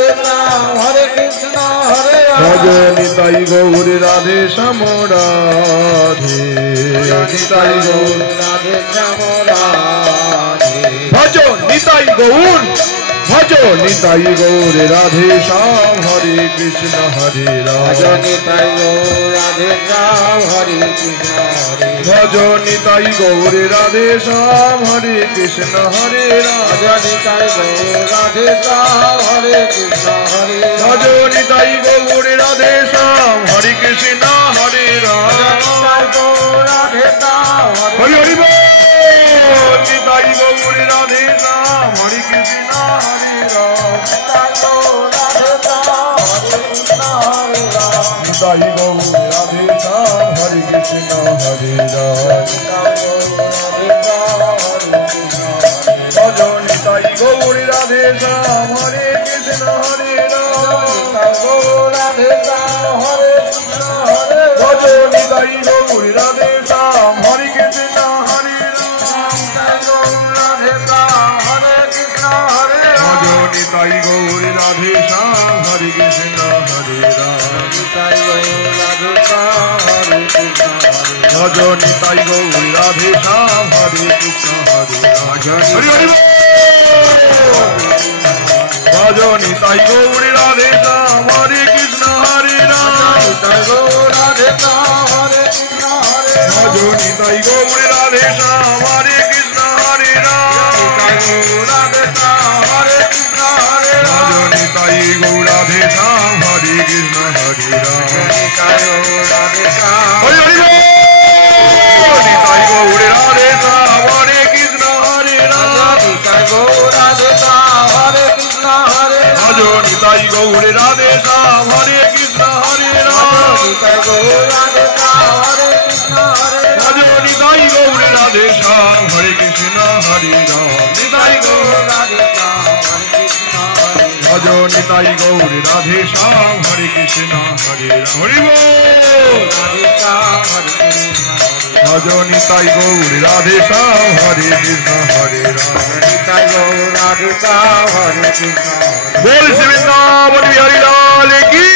রাধে শ্যাম হরে কৃষ্ণ হরে রাম ভজ নিতাই গৌর রাধে শ্যাম রাধে নিতাই গৌর রাধে শ্যাম রাধে ভজ নিতাই গৌর ভজ নিতাই গৌর রাধে শ্যাম হরে কৃষ্ণ হরে ভজ রাম নিতাই গৌর রাধে শ্যাম হরে কৃষ্ণ হরে ভজ নিতাই গৌর রাধে শ্যাম হরে কৃষ্ণ হরে রাম ভজ নিতাই গৌর রাধে শ্যাম হরে কৃষ্ণ হরে ভজ নিতাই গৌর রাধে শ্যাম হরে কৃষ্ণ হরে রাম রাধে শ্যাম হরি হরি বল নিতাই গৌর রাধে শ্যাম হরে কৃষ্ণ হরে রাম নিতাই গৌর রাধে শ্যাম হরে কৃষ্ণ হরে রাম ভজ নিতাই গৌর রাধে শ্যাম হরে কৃষ্ণ হরে রাম ভজ নিতাই গৌর রাধে শ্যাম হরে কৃষ্ণ হরে ভজ নিতাই গৌর রাধে শ্যাম হরে কৃষ্ণ হরে রাম ভজ নিতাই গৌর রাধে শ্যাম হরে কৃষ্ণ হরে রাম হরি হরি বল। ভজ নিতাই গৌর রাধে শ্যাম হরে কৃষ্ণ হরে রাম ভজ নিতাই গৌর রাধে শ্যাম হরে কৃষ্ণ হরে রাম ভজ নিতাই গৌর রাধে শ্যাম হরে কৃষ্ণ হরে রাম হরি হরি বল। নিতাই গৌর রাধে শ্যাম হরে কৃষ্ণ হরে রাম ভজ নিতাই গৌর রাধে শ্যাম হরে কৃষ্ণ হরে রাম ভজ নিতাই গৌর রাধে শ্যাম হরে কৃষ্ণ হরে রাম নিতাই গৌর ভজ নিতাই গৌর রাধে শ্যাম হরে কৃষ্ণ হরে রাম হরি বল। ভজ নিতাই গৌর রাধে শ্যাম হরে কৃষ্ণ হরে রাম बोल श्री वृंदावन बिहारी लाल की